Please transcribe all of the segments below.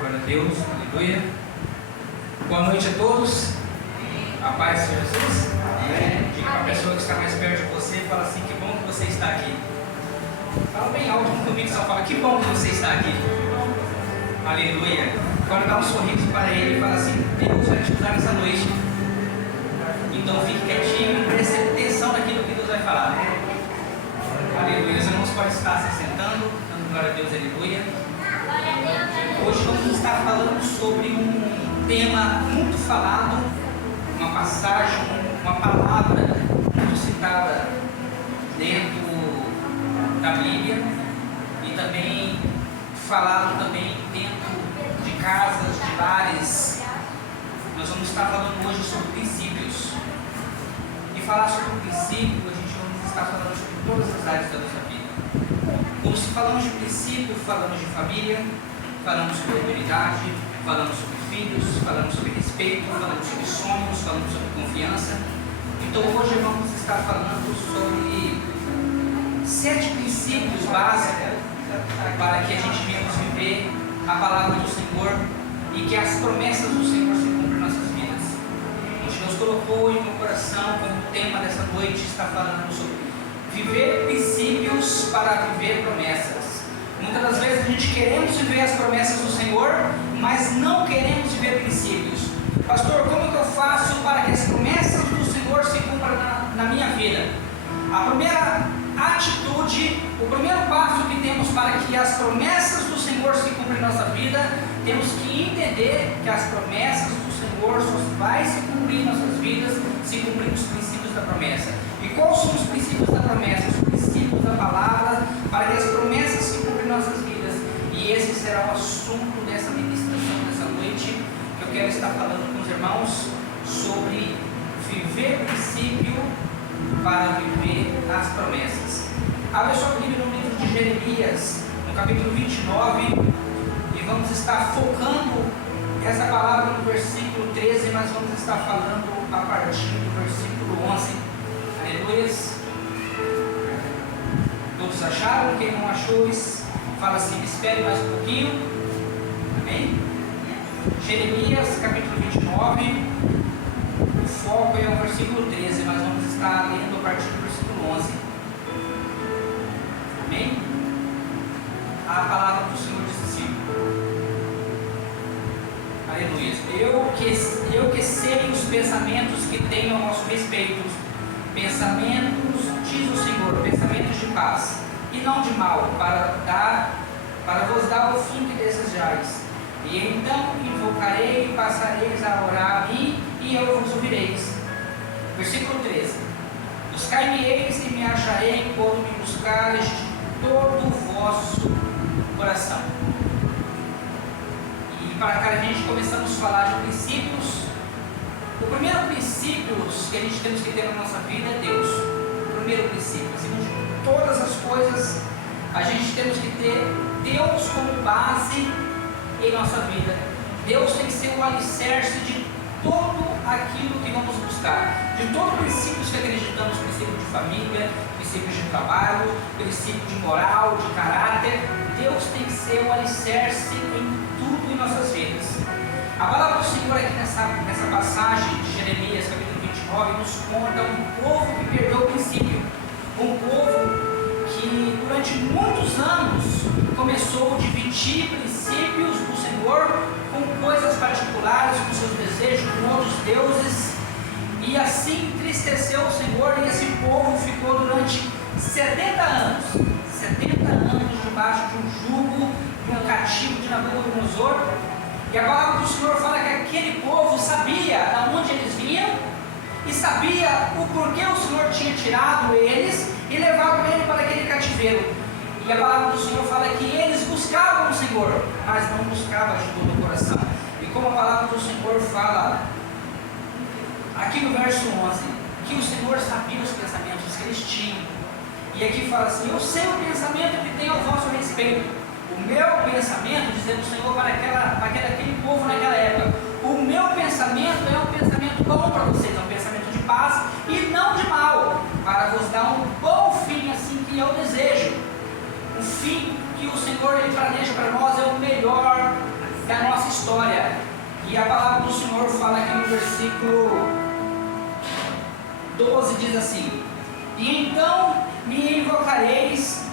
Glória a Deus, aleluia. Boa noite a todos. A paz de Jesus. Amém. Diga para a pessoa que está mais perto de você, fala assim: que bom que você está aqui. Fala bem alto com convicção, fala: que bom que você está aqui. Aleluia. Agora dá um sorriso para ele e fala assim: Deus vai te usar essa noite. Então fique quietinho e preste atenção naquilo que Deus vai falar. Aleluia. Os irmãos podem estar se sentando, dando glória a Deus, aleluia. Hoje vamos estar falando sobre um tema muito falado, uma passagem, uma palavra muito citada dentro da Bíblia e também falado também dentro de casas, de lares. Nós vamos estar falando hoje sobre princípios. E falar sobre o princípio, a gente vai estar falando sobre todas as áreas da nossa vida. Quando falamos de princípio, falamos de família, falamos sobre autoridade, falamos sobre filhos, falamos sobre respeito, falamos sobre sonhos, falamos sobre confiança. Então hoje vamos estar falando sobre 7 princípios básicos para que a gente venhamos viver a palavra do Senhor e que as promessas do Senhor se cumpram em nossas vidas. Deus colocou em meu coração como tema dessa noite está falando sobre viver princípios para viver promessas. Muitas das vezes a gente queremos viver as promessas do Senhor, mas não queremos viver princípios. Pastor, como que eu faço para que as promessas do Senhor se cumpram na minha vida? A primeira atitude, o primeiro passo que temos para que as promessas do Senhor se cumpram em nossa vida, temos que entender que as promessas do Senhor só vai se cumprir em nossas vidas se cumprirmos os princípios da promessa. E quais são os princípios da promessa? Os princípios da palavra para que as promessas se cumpram em nossas vidas. E esse será o assunto dessa ministração dessa noite, que eu quero estar falando com os irmãos sobre viver princípio para viver as promessas. Abra sua Bíblia no livro de Jeremias, no capítulo 29, e vamos estar focando essa palavra no versículo 13, mas vamos estar falando a partir do versículo 11. Aleluia. Todos acharam? Quem não achou, fala assim: espere mais um pouquinho. Amém? Jeremias, capítulo 29. O foco é o versículo 13, mas vamos estar lendo a partir do versículo 11. Amém? A palavra do Senhor diz assim: aleluia. Eu que sei os pensamentos que tenho a nosso respeito, pensamentos, diz o Senhor, pensamentos de paz e não de mal, para vos dar o fim que desejais. E então invocarei e passareis a orar a mim, e eu vos ouvireis. Versículo 13: buscar-me-eis e me acharei quando me buscareis de todo o vosso coração. E para cá a gente começamos a falar de princípios. O primeiro princípio que a gente temos que ter na nossa vida é Deus. O primeiro princípio, acima de todas as coisas, a gente temos que ter Deus como base em nossa vida. Deus tem que ser o alicerce de todo aquilo que vamos buscar, de todos os princípios que acreditamos, princípio de família, princípios de trabalho, princípio de moral, de caráter. Deus tem que ser o alicerce em tudo em nossas vidas. A palavra do Senhor aqui nessa passagem de Jeremias, capítulo 29, nos conta um povo que perdeu o princípio, um povo que durante muitos anos começou a dividir princípios do Senhor com coisas particulares, com seus desejos, com outros deuses, e assim entristeceu o Senhor, e esse povo ficou durante 70 anos debaixo de um jugo, de um cativo de Nabucodonosor. E a palavra do Senhor fala que aquele povo sabia de onde eles vinham e sabia o porquê o Senhor tinha tirado eles e levado eles para aquele cativeiro. E a palavra do Senhor fala que eles buscavam o Senhor, mas não buscavam de todo o coração. E como a palavra do Senhor fala aqui no verso 11, que o Senhor sabia os pensamentos que eles tinham. E aqui fala assim: eu sei o pensamento que tenho ao vosso respeito. O meu pensamento, dizendo o Senhor para aquele povo naquela época, o meu pensamento é um pensamento bom para vocês, é um pensamento de paz e não de mal, para vos dar um bom fim, assim que eu desejo. Um fim que o Senhor ele planeja para nós é o melhor da nossa história. E a palavra do Senhor fala aqui no versículo 12, diz assim: e então me invocareis,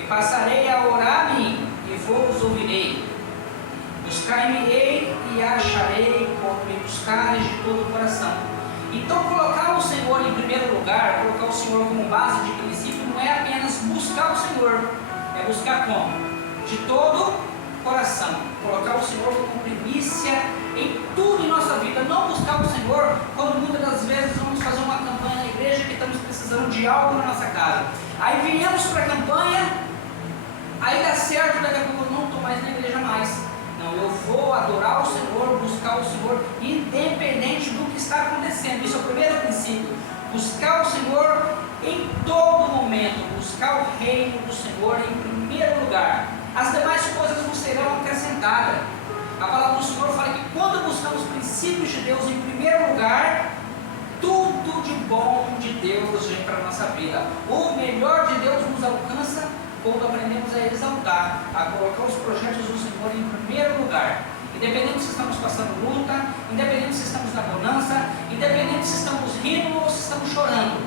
e passarei a orar a mim, e vos ouvirei. Buscar-me-ei e acharei, quando me buscares de todo o coração. Então, colocar o Senhor em primeiro lugar, colocar o Senhor como base de princípio, não é apenas buscar o Senhor, é buscar como? De todo o coração. Colocar o Senhor como primícia em tudo em nossa vida. Não buscar o Senhor quando muitas das vezes vamos fazer uma campanha na igreja que estamos precisando de algo na nossa casa. Aí viemos para a campanha, aí dá certo, daqui a pouco eu não estou mais na igreja mais. Não, eu vou adorar o Senhor, buscar o Senhor, independente do que está acontecendo. Isso é o primeiro princípio. Buscar o Senhor em todo momento. Buscar o reino do Senhor em primeiro lugar. As demais coisas nos serão acrescentadas. A palavra do Senhor fala que quando buscamos princípios de Deus em primeiro lugar, tudo de bom de Deus vem para a nossa vida. O melhor de Deus nos alcança quando aprendemos a exaltar, a colocar os projetos do Senhor em primeiro lugar. Independente se estamos passando luta, independente se estamos na bonança, independente se estamos rindo ou se estamos chorando,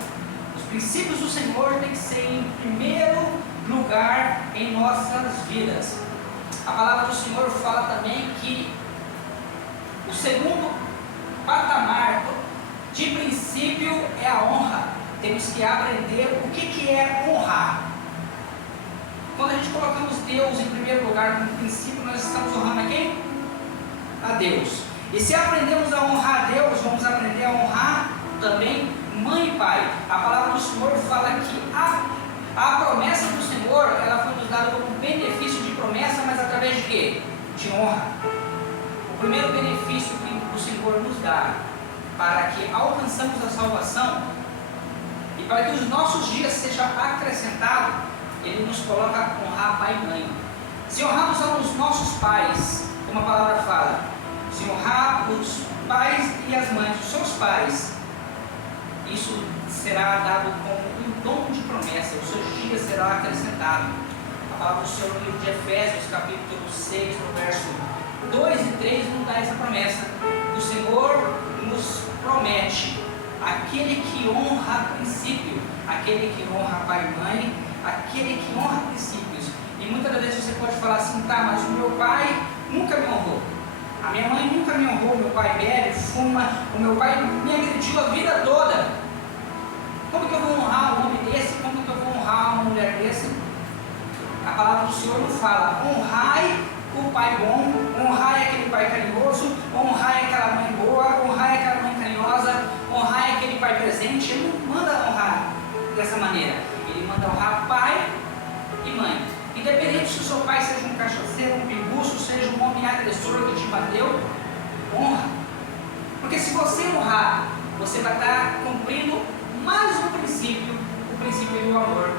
os princípios do Senhor têm que ser em primeiro lugar em nossas vidas. A palavra do Senhor fala também que o segundo patamar de princípio é a honra. Temos que aprender o que é honrar. Quando a gente colocamos Deus em primeiro lugar como princípio, nós estamos honrando a quem? A Deus. E se aprendemos a honrar a Deus, vamos aprender a honrar também mãe e pai. A palavra do Senhor fala que a promessa do Senhor, ela foi nos dada como benefício de promessa, mas através de quê? De honra. O primeiro benefício que o Senhor nos dá para que alcançamos a salvação e para que os nossos dias sejam acrescentados, Ele nos coloca a honrar pai e mãe. Se honrarmos os nossos pais, como a palavra fala, se honrar os pais e as mães, os seus pais, isso será dado como um dom de promessa, os seus dias serão acrescentados. A palavra do Senhor no livro de Efésios, capítulo 6, no verso 2 e 3, nos dá essa promessa. O Senhor nos promete, aquele que honra princípio, aquele que honra pai e mãe, aquele que honra princípios. E muitas das vezes você pode falar assim: tá, mas o meu pai nunca me honrou, a minha mãe nunca me honrou, meu pai bebe, fuma, o meu pai me agrediu a vida toda. Como que eu vou honrar um homem desse? Como que eu vou honrar uma mulher desse? A palavra do Senhor não fala: honrai o pai bom, honrai aquele pai carinhoso, honrai aquela mãe boa, honrai aquela mãe carinhosa, honrai aquele pai presente. Ele não manda honrar dessa maneira. Ele manda honrar pai e mãe. Independente se o seu pai seja um cachaceiro, um pinguço, seja um homem agressor que te bateu, honra. Porque se você honrar, você vai estar cumprindo mais um princípio, o princípio do amor.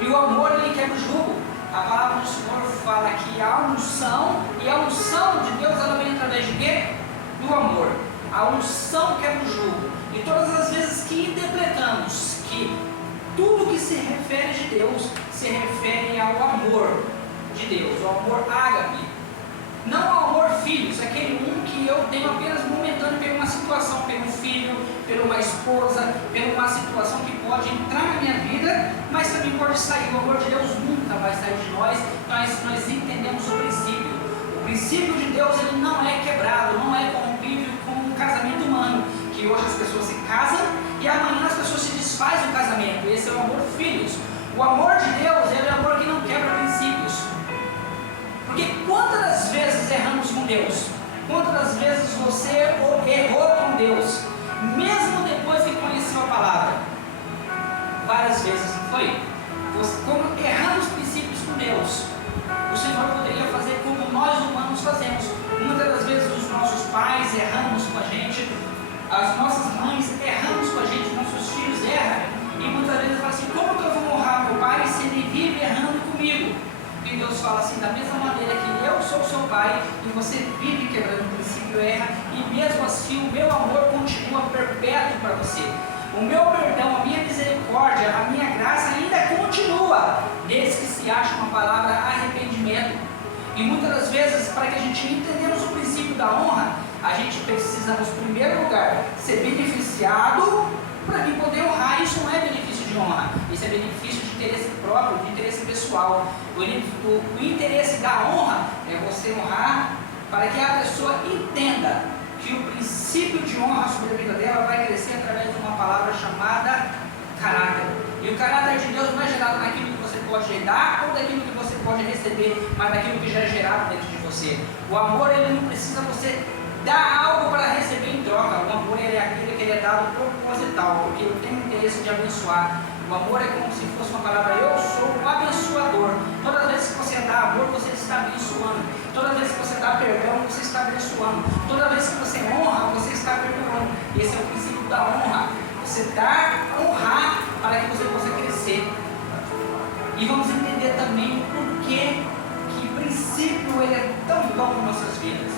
E o amor, ele quebra o jugo. A palavra do Senhor fala que a unção, e a unção de Deus, ela vem através de quê? Do amor. A unção quebra o jugo. E todas as vezes que interpretamos que tudo que se refere de Deus se refere ao amor de Deus, ao amor ágape, não ao amor filhos, aquele que eu tenho apenas momentâneo por uma situação, pelo filho, por uma esposa, por uma situação que pode entrar na minha vida, mas também pode sair. O amor de Deus nunca vai sair de nós. Nós entendemos o princípio. O princípio de Deus, ele não é quebrado, não é corrompível como um casamento humano, que hoje as pessoas se casam e amanhã as pessoas se desfazem do casamento. Esse é o amor filhos. O amor de Deus, ele é um amor que não quebra princípios. Porque quantas vezes erramos com Deus? Quantas vezes você errou com Deus, mesmo depois que conheceu a palavra? Várias vezes, não foi? Como erramos princípios com Deus, o Senhor poderia fazer como nós humanos fazemos. Muitas das vezes os nossos pais erramos com a gente, as nossas mães erramos com a gente, nossos filhos erram. E muitas vezes fala assim: como que eu vou honrar meu pai se ele vive errando comigo? E Deus fala assim: da mesma maneira que eu sou seu pai e você vive quebrando o princípio, erra, e mesmo assim o meu amor continua perpétuo para você. O meu perdão, a minha misericórdia, a minha graça ainda continua, desde que se acha uma palavra arrependimento. E muitas das vezes, para que a gente entendamos o princípio da honra, a gente precisa, em primeiro lugar, ser beneficiado para mim poder honrar. Isso não é benefício de honra, isso é benefício de interesse próprio, de interesse pessoal. O interesse da honra é você honrar para que a pessoa entenda que o princípio de honra sobre a vida dela vai crescer através de uma palavra chamada caráter. E o caráter de Deus não é gerado naquilo que você pode dar ou daquilo que você pode receber, mas daquilo que já é gerado dentro de você. O amor, ele não precisa você dar algo para receber em troca. O amor, ele é aquele que ele é dado proposital, porque ele tem o interesse de abençoar. O amor é como se fosse uma palavra: eu sou o abençoador. Toda vez que você dá amor, você está abençoando. Toda vez que você dá perdão, você está abençoando. Toda vez que você honra, você está perdoando. Esse é o princípio da honra. Você dá, honrar, para que você possa crescer. E vamos entender também o porquê que o princípio ele é tão bom em nossas vidas.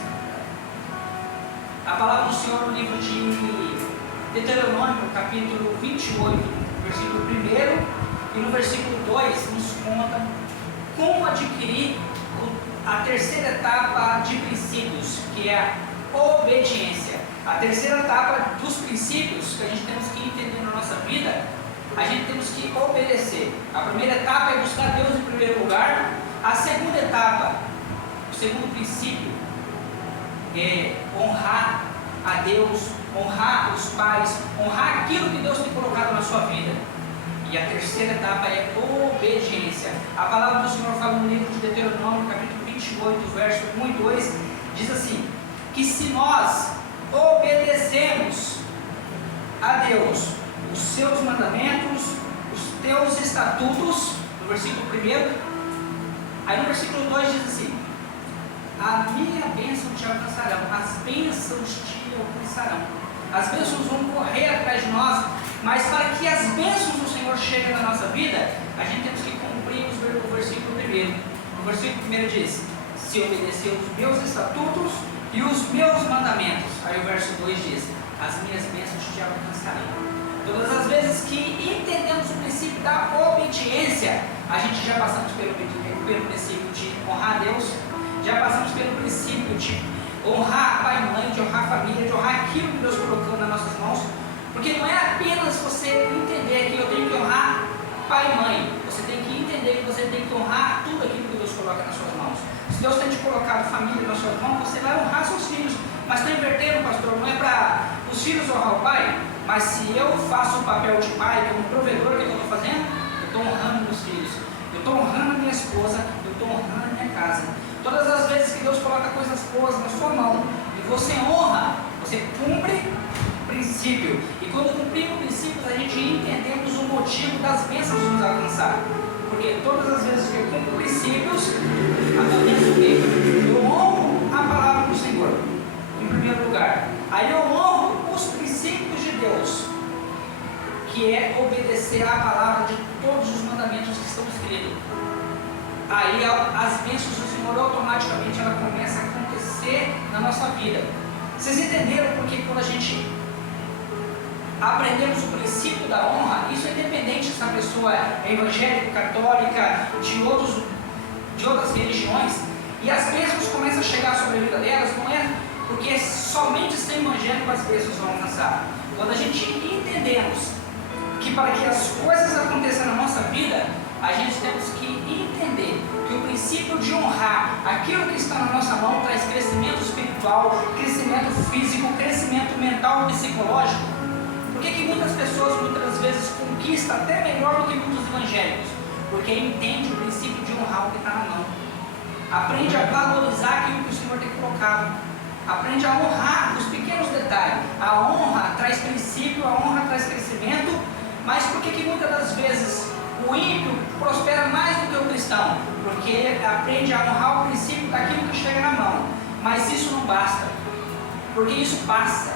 A palavra do Senhor no livro de Deuteronômio, capítulo 28, versículo 1 e no versículo 2, nos conta como adquirir a terceira etapa de princípios, que é a obediência. A terceira etapa dos princípios que a gente temos que entender na nossa vida, a gente temos que obedecer. A primeira etapa é buscar Deus em primeiro lugar. A segunda etapa, o segundo princípio, é honrar a Deus, honrar os pais, honrar aquilo que Deus tem colocado na sua vida. E a terceira etapa é obediência. A palavra do Senhor fala no livro de Deuteronômio, capítulo 28, verso 1 e 2, diz assim: que se nós obedecemos a Deus, os seus mandamentos, os teus estatutos, no versículo 1, aí no versículo 2 diz assim: a minha bênção te alcançarão, as bênçãos te alcançarão. As bênçãos vão correr atrás de nós, mas para que as bênçãos do Senhor cheguem na nossa vida, a gente temos que cumprir o versículo 1. O versículo 1 diz: se obedecer os meus estatutos e os meus mandamentos. Aí o verso 2 diz: as minhas bênçãos te alcançarão. Todas as vezes que entendemos o princípio da obediência, a gente já passamos pelo princípio de honrar a Deus, já passamos pelo princípio de honrar pai e mãe, de honrar a família, de honrar aquilo que Deus colocou nas nossas mãos. Porque não é apenas você entender que eu tenho que honrar pai e mãe, você tem que entender que você tem que honrar tudo aquilo que Deus coloca nas suas mãos. Se Deus tem te colocado família nas suas mãos, você vai honrar seus filhos. Mas está invertendo, pastor, não é para os filhos honrar o pai, mas se eu faço o papel de pai, como provedor, o que eu estou fazendo? Eu estou honrando meus filhos, eu estou honrando a minha esposa, eu estou honrando a minha casa. Todas as vezes que Deus coloca coisas boas na sua mão e você honra, você cumpre o princípio. E quando cumprimos princípios, a gente entendemos o motivo das bênçãos nos alcançar. Porque todas as vezes que eu cumpro princípios, acontece o quê? Eu honro a palavra do Senhor, em primeiro lugar. Aí eu honro os princípios de Deus, que é obedecer à palavra de todos os mandamentos que estão escritos. Aí as bênçãos do Senhor automaticamente ela começa a acontecer na nossa vida. Vocês entenderam porque quando a gente aprendemos o princípio da honra, isso é independente se a pessoa é evangélica, católica, de outras religiões, e as bênçãos começam a chegar sobre a vida delas, não é porque somente sendo evangélico as bênçãos vão alcançar. Quando a gente entendemos que para que as coisas aconteçam na nossa vida, a gente temos que entender que o princípio de honrar aquilo que está na nossa mão traz crescimento espiritual, crescimento físico, crescimento mental e psicológico. Por que muitas pessoas muitas vezes conquistam até melhor do que muitos evangélicos? Porque entende o princípio de honrar o que está na mão. Aprende a valorizar aquilo que o Senhor tem colocado. Aprende a honrar os pequenos detalhes. A honra traz princípio, a honra traz crescimento. Mas por que muitas das vezes o ímpio prospera mais do que o cristão? Porque ele aprende a honrar o princípio daquilo que chega na mão. Mas isso não basta, porque isso passa.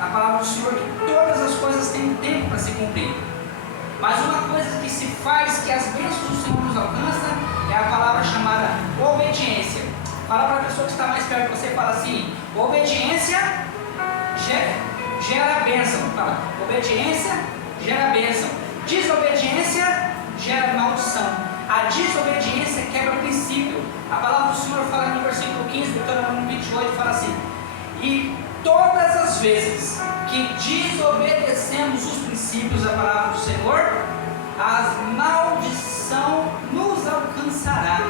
A palavra do Senhor que todas as coisas têm um tempo para se cumprir. Mas uma coisa que se faz, que as bênçãos do Senhor nos alcançam, é a palavra chamada obediência. Fala para a pessoa que está mais perto de você e fala assim: obediência gera bênção. Fala, obediência gera bênção. Desobediência gera maldição. A desobediência quebra princípio. A palavra do Senhor fala no versículo 15, Deuteronômio 28, fala assim: e todas as vezes que desobedecemos os princípios da palavra do Senhor, a maldição nos alcançará.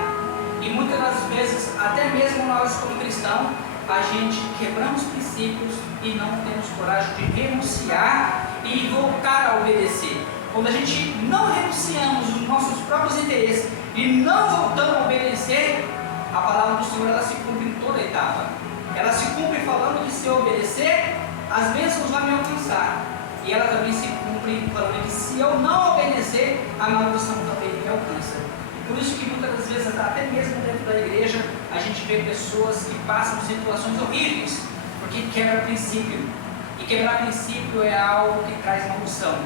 E muitas das vezes, até mesmo nós como cristãos, a gente quebramos princípios e não temos coragem de renunciar e voltar a obedecer. Quando a gente não renunciamos os nossos próprios interesses e não voltamos a obedecer, a palavra do Senhor ela se cumpre em toda etapa. Ela se cumpre falando que se eu obedecer, as bênçãos vão me alcançar. E ela também se cumpre falando que se eu não obedecer, a maldição também me alcança. Por isso que muitas das vezes, até mesmo dentro da igreja, a gente vê pessoas que passam situações horríveis, porque quebra princípio. E quebrar princípio é algo que traz maldição.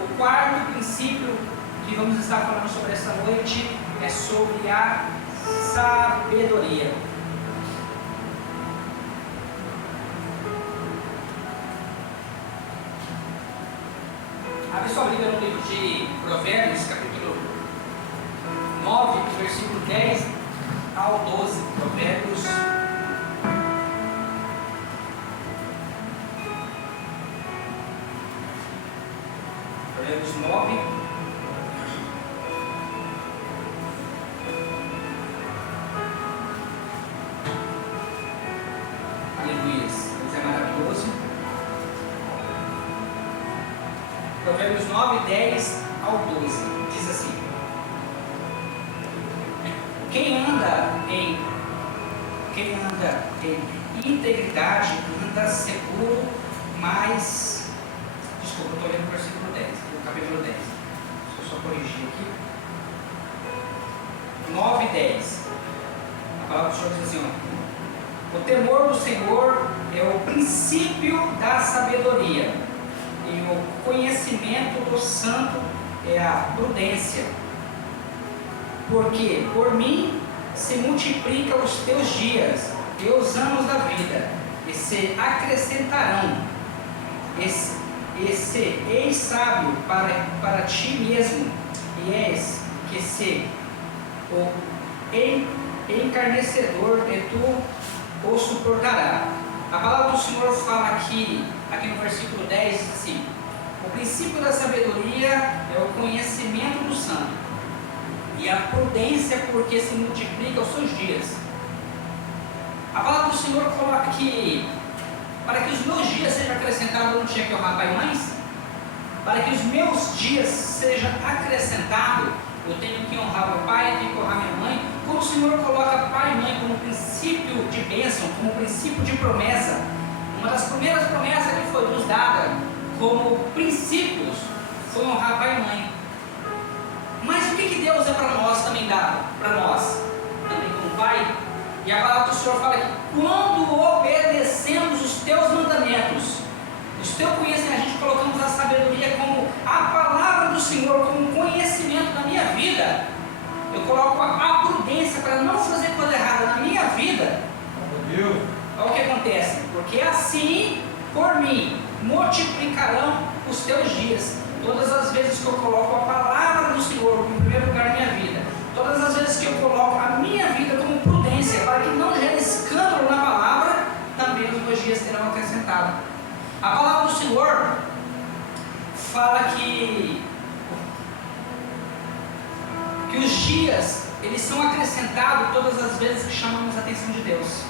O quarto princípio que vamos estar falando sobre essa noite é sobre a sabedoria. Abre sua Bíblia no livro de Provérbios, capítulo 9, versículo 10 ao 12. Provérbios 9. Aleluia, Deus é maravilhoso. Provérbios 9, 10 ao 12, diz assim: Quem anda em integridade anda seguro, mas... Desculpa, eu estou lendo o versículo 10, o capítulo 10. Deixa eu só corrigir aqui. 9 e 10. A palavra do Senhor diz assim: ó, o temor do Senhor é o princípio da sabedoria, e o conhecimento do santo é a prudência. Porque por mim se multiplicam os teus dias e os anos da vida, e se acrescentarão. Eis sábio para ti mesmo, e és que se o encarnecedor, e tu o suportará. A palavra do Senhor fala aqui no versículo 10, diz assim: o princípio da sabedoria é o conhecimento do santo, e a prudência porque se multiplica os seus dias. A palavra do Senhor coloca que para que os meus dias sejam acrescentados, eu não tinha que honrar pai e mães? Para que os meus dias sejam acrescentados, eu tenho que honrar meu pai, eu tenho que honrar minha mãe. Como o Senhor coloca pai e mãe como princípio de bênção, como princípio de promessa, uma das primeiras promessas que foi nos dada como princípios foi honrar pai e mãe. Mas o que Deus é para nós também dado? Para nós, também como pai. E a palavra do Senhor fala que quando obedecemos os teus mandamentos, os teus conhecimentos, a gente colocamos a sabedoria como a palavra do Senhor, como conhecimento da minha vida. Eu coloco a prudência para não fazer coisa errada na minha vida. Olha o que acontece. Porque assim, por mim, multiplicarão os teus dias. Todas as vezes que eu coloco a palavra do Senhor em primeiro lugar na minha vida, todas as vezes que eu coloco a minha vida como prudência, para que não gere escândalo na palavra, também os meus dias serão acrescentados. A palavra do Senhor fala que os dias, eles são acrescentados todas as vezes que chamamos a atenção de Deus.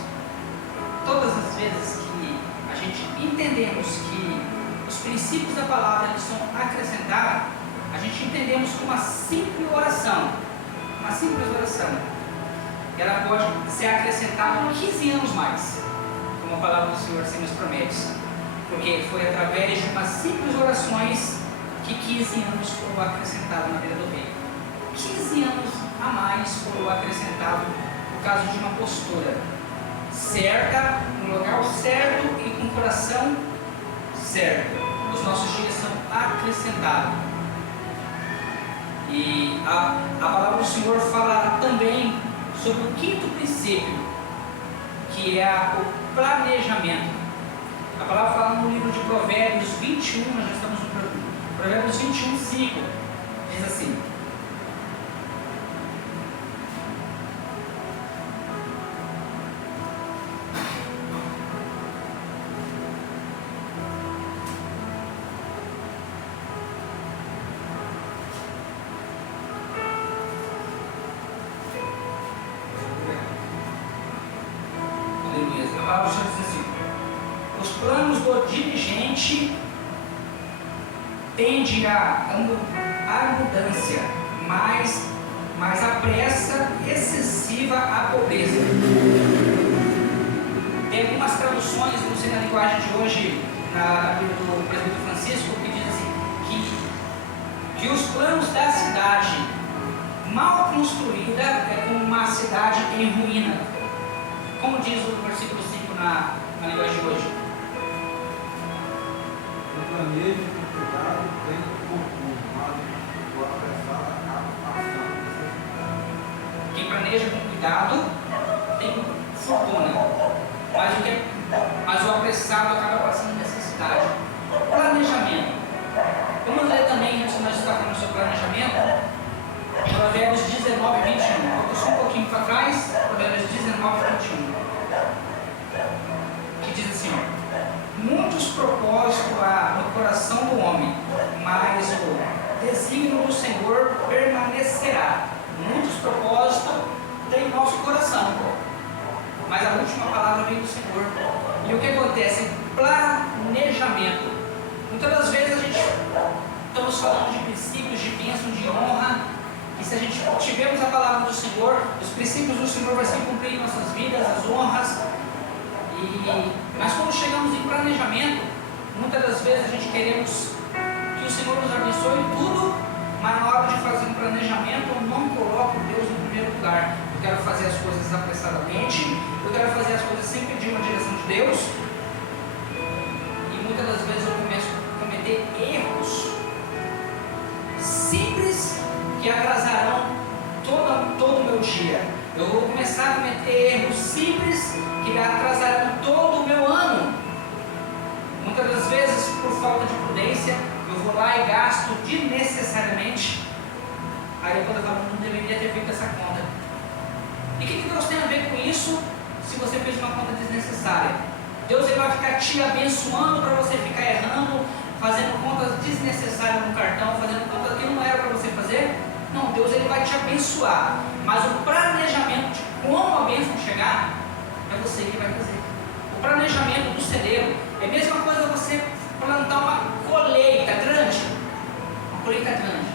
Todas as vezes que a gente entendemos que os princípios da palavra eles são acrescentados, a gente entendemos que uma simples oração, ela pode ser acrescentada 15 anos mais, como a palavra do Senhor se nos promete, porque foi através de umas simples orações que 15 anos foram acrescentados na vida do rei. 15 anos a mais foram acrescentados por causa de uma postura certa, no lugar certo e com o coração certo. Os nossos dias são acrescentados. E a palavra do Senhor fala também sobre o quinto princípio, que é o planejamento. A palavra fala no livro de Provérbios 21, nós já estamos no Provérbios 21, 5. Diz assim: a palavra diz assim: os planos do diligente tendem à abundância, mas a pressa excessiva à pobreza. Tem algumas traduções, não sei na linguagem de hoje, na Bíblia do presbítero Francisco, que diz assim, que os planos da cidade mal construída é como uma cidade em ruína. Como diz o versículo 5 na linguagem de hoje? O planejo com cuidado tem fortuna, mas o apressado acaba passando necessidade. Quem planeja com cuidado tem fortuna, mas o apressado acaba passando necessidade. Planejamento. Vamos ler também, antes de nós destacarmos sobre planejamento, Provérbios 19, 21. Vou só um pouquinho para trás, Provérbios 19, 21. Que diz assim, ó: muitos propósitos há no coração do homem, mas o desígnio do Senhor permanecerá. Muitos propósitos tem em nosso coração, mas a última palavra vem do Senhor. E o que acontece? Planejamento. Muitas das vezes a gente estamos falando de princípios, de bênção, de honra. E se a gente tivermos a palavra do Senhor, os princípios do Senhor vão se cumprir em nossas vidas, as honras. Mas quando chegamos em planejamento, muitas das vezes a gente queremos que o Senhor nos abençoe em tudo, mas na hora de fazer um planejamento eu não coloco Deus no primeiro lugar. Eu quero fazer as coisas apressadamente, eu quero fazer as coisas sem pedir uma direção de Deus, e muitas das vezes eu começo a cometer erros simples que atrasarão todo o meu dia. Eu vou começar a cometer erros simples que atrasarão todo o meu ano. Muitas das vezes, por falta de prudência, eu vou lá e gasto desnecessariamente. Aí quando eu falo, não deveria ter feito essa conta. E o que Deus tem a ver com isso? Se você fez uma conta desnecessária, Deus ele vai ficar te abençoando para você ficar errando, fazendo contas desnecessárias no cartão, fazendo contas que não era para você fazer? Não, Deus ele vai te abençoar, mas o planejamento de como a bênção chegar é você que vai fazer. O planejamento do celeiro é a mesma coisa você plantar uma colheita grande. Uma colheita grande.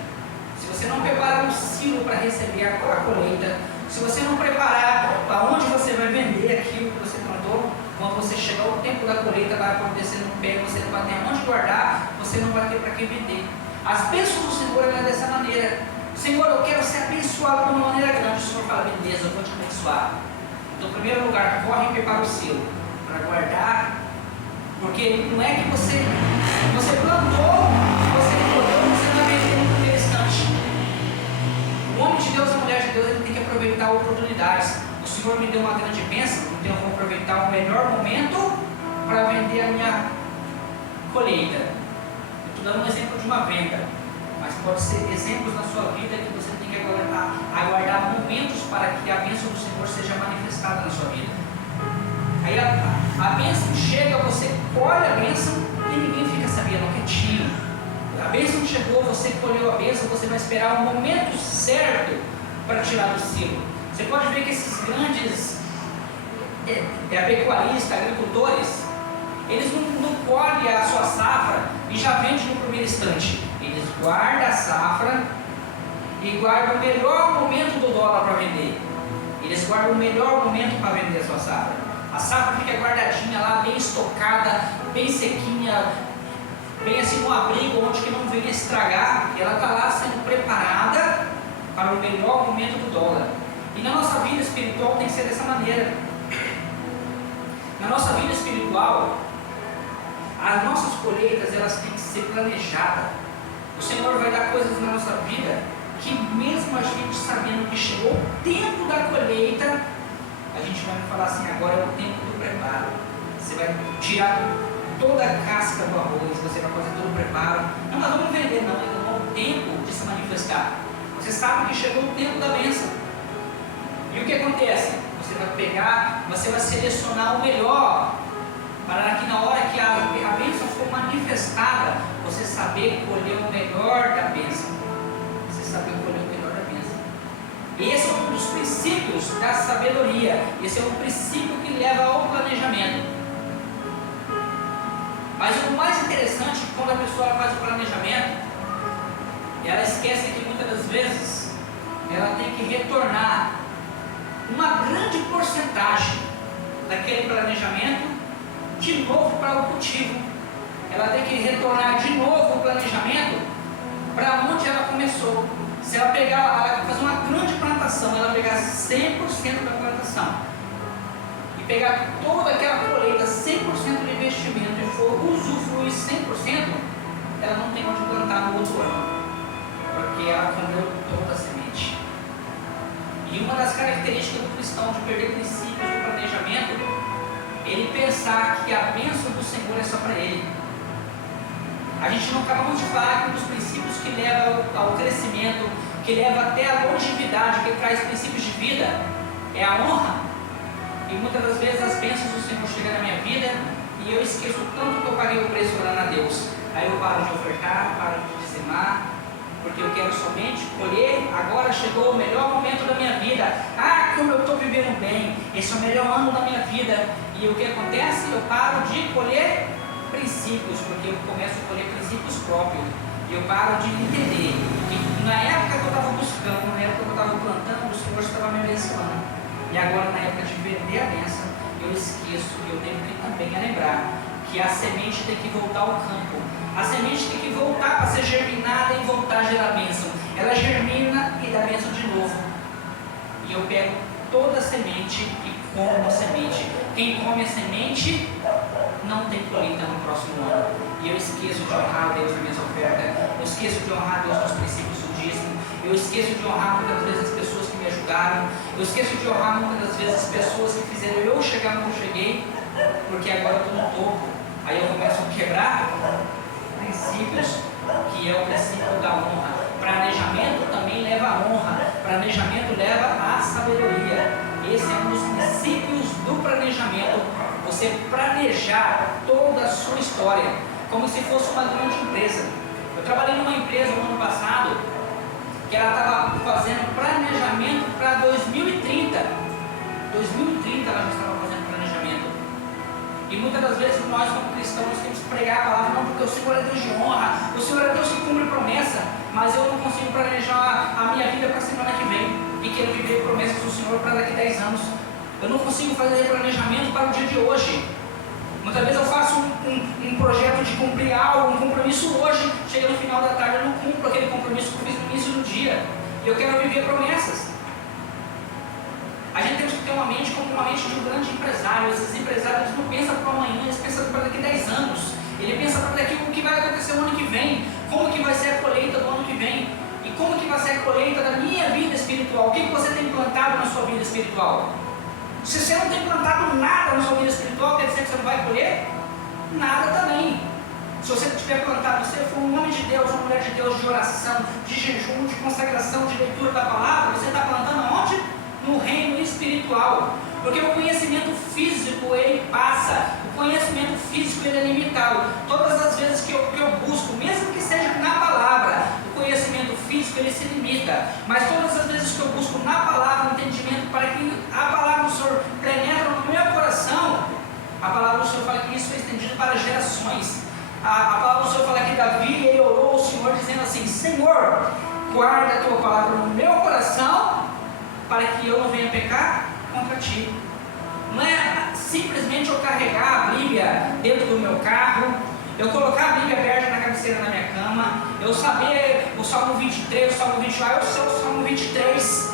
Se você não preparar um silo para receber a colheita, se você não preparar para onde você vai vender aquilo que você plantou, quando você chegar o tempo da colheita vai acontecer no pé, você não vai ter onde guardar, você não vai ter para quem vender. As bênçãos do Senhor é dessa maneira. Senhor, eu quero ser abençoado de uma maneira grande. O Senhor fala, beleza, eu vou te abençoar. Então, em primeiro lugar, corre e prepara o silo para guardar, porque não é que você plantou, você colheu, você vai vender no primeiro instante. O homem de Deus, a mulher de Deus, ele tem que aproveitar oportunidades. O Senhor me deu uma grande bênção, então eu vou aproveitar o melhor momento para vender a minha colheita. Estou dando um exemplo de uma venda, mas pode ser exemplos na sua vida que você tem que aguardar momentos para que a bênção do Senhor seja manifestada na sua vida. Aí a bênção chega, você colhe a bênção e ninguém fica sabendo, quietinho. A bênção chegou, você colheu a bênção, você vai esperar o momento certo para tirar do silo. Você pode ver que esses grandes pecuaristas, agricultores, eles não colhem a sua safra e já vendem no primeiro instante. Eles guardam a safra e guardam o melhor momento do dólar para vender. Eles guardam o melhor momento para vender a sua safra. A safra fica guardadinha lá, bem estocada, bem sequinha, bem assim no abrigo, onde que não venha estragar. E ela está lá sendo preparada para o melhor momento do dólar. E na nossa vida espiritual tem que ser dessa maneira. Na nossa vida espiritual, as nossas colheitas elas têm que ser planejadas. O Senhor vai dar coisas na nossa vida que mesmo a gente sabendo que chegou o tempo da colheita, a gente vai falar assim, agora é o tempo do preparo. Você vai tirar toda a casca do arroz, você vai fazer todo o preparo. Não, mas vamos vender, não, ainda não é o tempo de se manifestar. Você sabe que chegou o tempo da bênção. E o que acontece? Você vai pegar, você vai selecionar o melhor, para que na hora que a bênção for manifestada, você saber colher o melhor da bênção. Você saber colher o melhor da bênção. Esse é um dos princípios da sabedoria. Esse é um princípio que leva ao planejamento. Mas o mais interessante, quando a pessoa faz o planejamento, ela esquece que muitas das vezes ela tem que retornar uma grande porcentagem daquele planejamento de novo para o cultivo. Ela tem que retornar de novo o planejamento para onde ela começou. Se ela pegar, ela fazer uma grande plantação, ela pegar 100% da plantação e pegar toda aquela colheita, 100% do investimento e for usufruir 100%, ela não tem onde plantar no outro ano, porque ela comeu toda a semente. E uma das características do cristão de perder princípios do planejamento, ele pensar que a bênção do Senhor é só para ele. A gente não acabamos de falar que um dos princípios que leva ao crescimento, que leva até a longevidade, que traz princípios de vida, é a honra. E muitas das vezes as bênçãos do Senhor chegam na minha vida e eu esqueço tanto que eu paguei o preço orando a Deus. Aí eu paro de ofertar, paro de dizimar, porque eu quero somente colher. Agora chegou o melhor momento da minha vida. Ah, como eu estou vivendo bem, esse é o melhor ano da minha vida. E o que acontece? Eu paro de colher princípios, porque eu começo a colher princípios próprios. E eu paro de entender que na época que eu estava buscando, na época que eu estava plantando, o Senhor estava me abençoando. E agora, na época de vender a bênção, eu esqueço, e eu tenho que também lembrar que a semente tem que voltar ao campo. A semente tem que voltar para ser germinada e voltar a gerar bênção. Ela germina e dá bênção de novo. E eu pego toda a semente e como a semente. Quem come a semente não tem colheita no próximo ano. E eu esqueço de honrar a Deus nas minhas ofertas. Eu esqueço de honrar a Deus nos princípios do dízimo. Eu esqueço de honrar muitas vezes as pessoas que me ajudaram. Eu esqueço de honrar muitas das vezes as pessoas que fizeram eu chegar onde eu cheguei, porque agora eu estou no topo. Aí eu começo a quebrar princípios, que é o princípio da honra. Planejamento também leva a honra. Planejamento leva a sabedoria. Esse é um dos princípios do planejamento. Você planejar toda a sua história, como se fosse uma grande empresa. Eu trabalhei numa empresa no ano passado, que ela estava fazendo planejamento para 2030. 2030 ela já estava fazendo planejamento. E muitas das vezes nós, como cristãos, temos que pregar a palavra, não, porque o Senhor é Deus de honra, o Senhor é Deus que cumpre promessa, mas eu não consigo planejar a minha vida para a semana que vem e quero viver promessas do Senhor para daqui a 10 anos. Eu não consigo fazer planejamento para o dia de hoje. Muitas vezes eu faço um projeto de cumprir algo, um compromisso hoje, chega no final da tarde eu não cumpro aquele compromisso que eu fiz no início do dia. E eu quero viver promessas. A gente tem que ter uma mente como uma mente de um grande empresário. Esses empresários não pensam para amanhã, eles pensam para daqui a 10 anos. Ele pensa para daqui o que vai acontecer no ano que vem, como que vai ser a colheita do ano que vem, e como que vai ser a colheita da minha vida espiritual. O que você tem plantado na sua vida espiritual? Se você não tem plantado nada na sua vida espiritual, quer dizer que você não vai colher? Nada também. Se você tiver plantado, se você for um homem de Deus, uma mulher de Deus, de oração, de jejum, de consagração, de leitura da palavra, você está plantando aonde? No reino espiritual. Porque o conhecimento físico, ele passa. O conhecimento físico, ele é limitado. Todas as vezes que eu busco, mesmo que seja na palavra, o conhecimento físico, ele se limita. Mas todas as vezes que eu busco na palavra, o entendimento, para que a palavra do Senhor penetre no meu coração, a palavra do Senhor fala que isso foi estendido para gerações. A palavra do Senhor fala que Davi, ele orou ao Senhor dizendo assim: Senhor, guarda a tua palavra no meu coração, para que eu não venha pecar contra ti. Não é simplesmente eu carregar a Bíblia dentro do meu carro, eu colocar a Bíblia aberta na cabeceira da minha cama, eu saber o Salmo 23, o Salmo 21, eu sei o Salmo 23,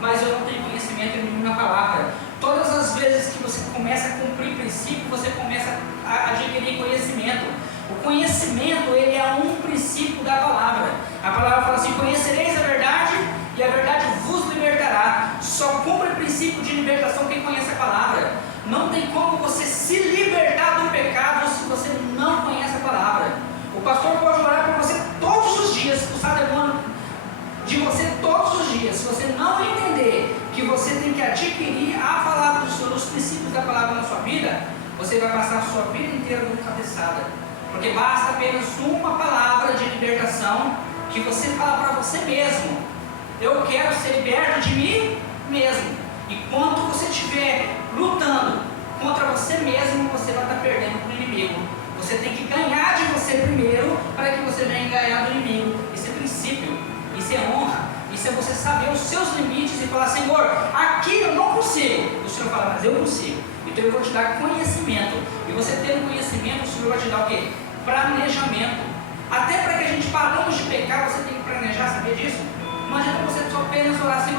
mas eu não tenho conhecimento nenhum na palavra. Todas as vezes que você começa a cumprir princípio, você começa a adquirir conhecimento. O conhecimento, ele é um princípio da palavra. A palavra fala assim: conhecereis a verdade e a verdade vos libertará. Só cumpre o princípio de libertação quem conhece a palavra. Não tem como você se libertar do pecado se se você não conhece a palavra. O pastor pode orar por você todos os dias, expulsar demônio de você todos os dias. Se você não entender que você tem que adquirir a palavra do Senhor, os princípios da palavra na sua vida, você vai passar a sua vida inteira dando cabeçada. Porque basta apenas uma palavra de libertação que você fala para você mesmo: eu quero ser liberto de mim mesmo. E quando você estiver lutando contra você mesmo, você vai estar perdendo para o inimigo. Você tem que ganhar de você primeiro para que você venha ganhar do inimigo. Isso é princípio, isso é honra, isso é você saber os seus limites e falar: Senhor, aqui eu não consigo. O Senhor fala: mas eu consigo. Então eu vou te dar conhecimento. E você tendo conhecimento, o Senhor vai te dar o quê? Planejamento. Até para que a gente paramos de pecar, você tem que planejar, sabia disso? Não adianta você só apenas orar: Senhor,